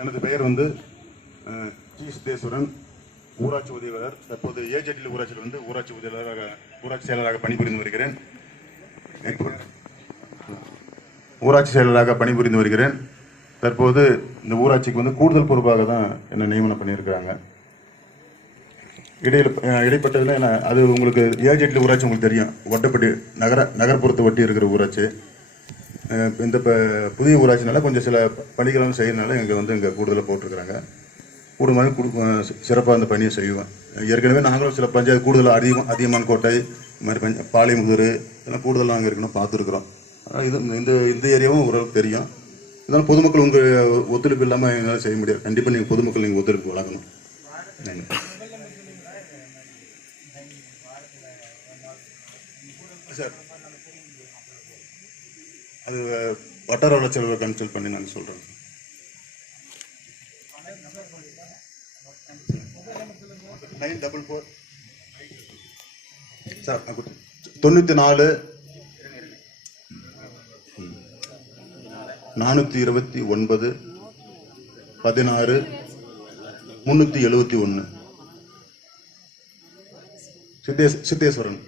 எனது பெயர் வந்து ஜி சித்தேஸ்வரன், ஊராட்சி உதவியாளர். தற்போது ஏஜெட்டில் ஊராட்சியில் வந்து ஊராட்சி உதவியாளராக, ஊராட்சி செயலராக பணிபுரிந்து வருகிறேன். தற்போது இந்த ஊராட்சிக்கு வந்து கூடுதல் பொறுப்பாக தான் என்ன நியமனம் பண்ணியிருக்கிறாங்க. இடைப்பட்டதில் அது உங்களுக்கு ஏஜெட்டில் ஊராட்சி உங்களுக்கு தெரியும், ஒட்டப்பட்டி நகர்ப்புறத்தை ஒட்டி இருக்கிற ஊராட்சி. இந்த புதிய ஊராட்சினால கொஞ்சம் சில பணிகளும் செய்யறதுனால இங்கே கூடுதலாக போட்டிருக்கிறாங்க. கூடுதலாக சிறப்பாக அந்த பணியை செய்வேன். ஏற்கனவே நாங்களும் சில பஞ்சாயத்து கூடுதலாக அதியமான்கோட்டை, இது மாதிரி பாளையமுதூர் இதெல்லாம் கூடுதலாக நாங்கள் இருக்கணும் பார்த்துருக்குறோம். இது இந்த ஏரியாவும் ஓரளவுக்கு தெரியும். இதனால் பொதுமக்கள் உங்கள் ஒத்துழைப்பு இல்லாமல் எங்களால் செய்ய முடியாது. கண்டிப்பாக நீங்கள் பொதுமக்கள் நீங்கள் ஒத்துழைப்பு வழங்கணும். சார், அது வட்டார வளர்ச்சி அலுவலரை கன்சல்ட் பண்ணி நாங்கள் சொல்கிறோம். சார் 94 429 16 371 சித்தேஸ்வரன்.